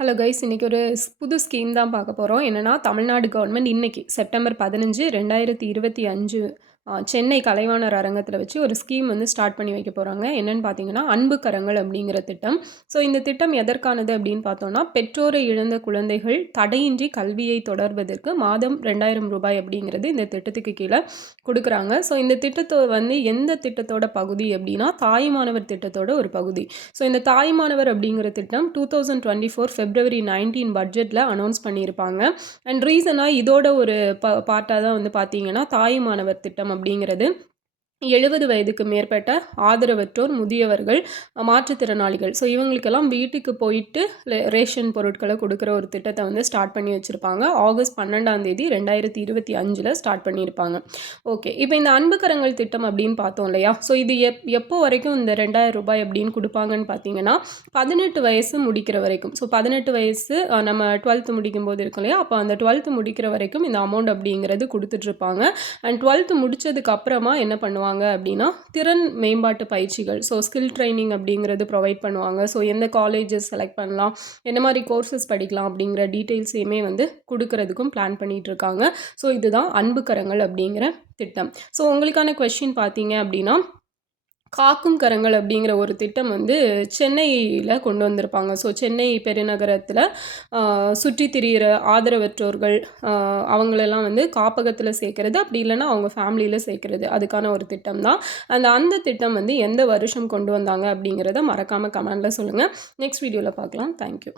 Hello guys, இன்னைக்கு ஒரு புது ஸ்கீம் தான் பார்க்க போகிறோம். என்னன்னா, தமிழ்நாடு கவர்மெண்ட் இன்னைக்கு செப்டம்பர் 15, 2025 சென்னை கலைவாணர் அரங்கத்தில் வச்சு ஒரு ஸ்கீம் வந்து ஸ்டார்ட் பண்ணி வைக்க போகிறாங்க. என்னன்னு பார்த்தீங்கன்னா, அன்பு கரங்கள் அப்படிங்கிற திட்டம். ஸோ இந்த திட்டம் எதற்கானது அப்படின்னு பார்த்தோம்னா, பெற்றோரை இழந்த குழந்தைகள் தடையின்றி கல்வியை தொடர்வதற்கு மாதம் ரூ. 2000 அப்படிங்கிறது இந்த திட்டத்துக்கு கீழே கொடுக்குறாங்க. ஸோ இந்த திட்டத்தை வந்து எந்த திட்டத்தோட பகுதி அப்படின்னா, தாய்மானவர் திட்டத்தோட ஒரு பகுதி. ஸோ இந்த தாய்மானவர் அப்படிங்கிற திட்டம் 2024 February 19 பட்ஜெட்டில் அனௌன்ஸ் பண்ணியிருப்பாங்க. அண்ட் ரீசனாக இதோட ஒரு பார்ட்டாக தான் வந்து பார்த்தீங்கன்னா தாய்மானவர் திட்டம் அப்படிங்கிறது 70 வயதுக்கு மேற்பட்ட ஆதரவற்றோர், முதியவர்கள், மாற்றுத்திறனாளிகள். ஸோ இவங்களுக்கெல்லாம் வீட்டுக்கு போயிட்டு ரேஷன் பொருட்களை கொடுக்குற ஒரு திட்டத்தை வந்து ஸ்டார்ட் பண்ணி வச்சுருப்பாங்க. ஆகஸ்ட் 12 2025 ஸ்டார்ட் பண்ணியிருப்பாங்க. ஓகே, இப்போ இந்த அன்பு கரங்கள் திட்டம் அப்படின்னு பார்த்தோம் இல்லையா? ஸோ இது எப்போ வரைக்கும் இந்த ரூ. 2000 அப்படின்னு கொடுப்பாங்கன்னு பார்த்தீங்கன்னா 18 வயசு முடிக்கிற வரைக்கும். ஸோ 18 வயசு நம்ம 12th முடிக்கும் போது இருக்கும் இல்லையா? அப்போ அந்த 12th முடிக்கிற வரைக்கும் இந்த அமௌண்ட் அப்படிங்கிறது கொடுத்துட்ருப்பாங்க. அண்ட் 12th முடித்ததுக்கு அப்புறமா என்ன பண்ணுவாங்க அப்படின்னா திறன் மேம்பாட்டு பயிற்சிகள், ஸோ ஸ்கில் ட்ரைனிங் அப்படிங்கிறது ப்ரொவைட் பண்ணுவாங்க. ஸோ எந்த காலேஜஸ் செலக்ட் பண்ணலாம், என்ன மாதிரி கோர்சஸ் படிக்கலாம் அப்படிங்கிற டீட்டெயில்ஸையுமே வந்து கொடுக்கறதுக்கும் பிளான் பண்ணிட்டு இருக்காங்க. ஸோ இதுதான் அன்பு கரங்கள் அப்படிங்கிற திட்டம். ஸோ உங்களுக்கான கொஸ்டின் பார்த்தீங்க அப்படின்னா, காக்கும் கரங்கள் அப்படிங்கிற ஒரு திட்டம் வந்து சென்னையில் கொண்டு வந்திருப்பாங்க. ஸோ சென்னை பெருநகரத்தில் சுற்றி திரியிற ஆதரவற்றோர்கள் அவங்களெல்லாம் வந்து காப்பகத்தில் சேர்க்கறது, அப்படி இல்லைன்னா அவங்க ஃபேமிலியில் சேர்க்கறது, அதுக்கான ஒரு திட்டம் தான். அந்த திட்டம் வந்து எந்த வருஷம் கொண்டு வந்தாங்க அப்படிங்கிறத மறக்காமல் கமெண்டில் சொல்லுங்கள். நெக்ஸ்ட் வீடியோவில் பார்க்கலாம். தேங்க்யூ.